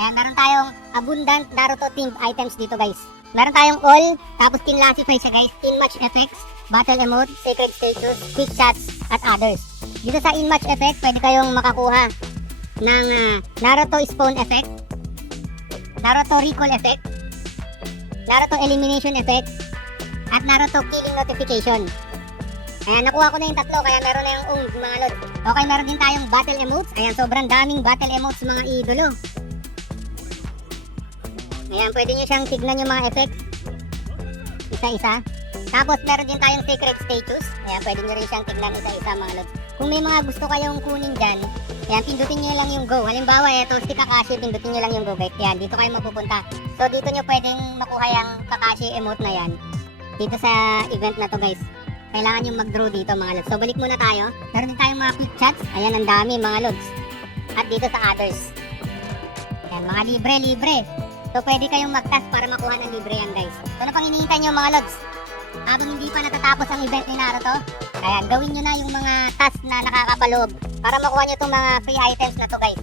Ayan, meron tayong abundant Naruto themed items dito guys. Meron tayong all, tapos kinlassify siya guys. In-match effects, battle emote, sacred status, quick chats, at others. Dito sa in-match effect, pwede kayong makakuha ng Naruto spawn effect, Naruto recall effect, Naruto elimination effect, at Naruto killing notification. Ayan, nakuha ko na yung tatlo, kaya meron na yung mga lods. Okay, meron din tayong battle emotes. Ayan, sobrang daming battle emotes mga idolo. Ayan, pwede nyo siyang tignan yung mga effects isa-isa. Tapos meron din tayong secret status. Ayan, pwede nyo rin siyang tignan isa-isa mga lods. Kung may mga gusto kayong kunin dyan, ayan, pindutin nyo lang yung go. Halimbawa, eto si Kakashi, pindutin nyo lang yung go guys. Ayan, dito kayo mapupunta. So dito nyo pwedeng makuha yung Kakashi emote na yan. Dito sa event na to guys. Kailangan yung mag-draw dito mga lods. So balik muna tayo. Meron din tayong mga quick chats. Ayan, ang dami mga lods. At dito sa others. Ayan, mga libre. So pwede kayong mag-task para makuha ng libre yan guys. So ano pang hinihintay nyo mga lods? Habang hindi pa natatapos ang event ni Naruto, ayan, gawin nyo na yung mga task na nakakapaloob para makuha nyo itong mga free items na to guys.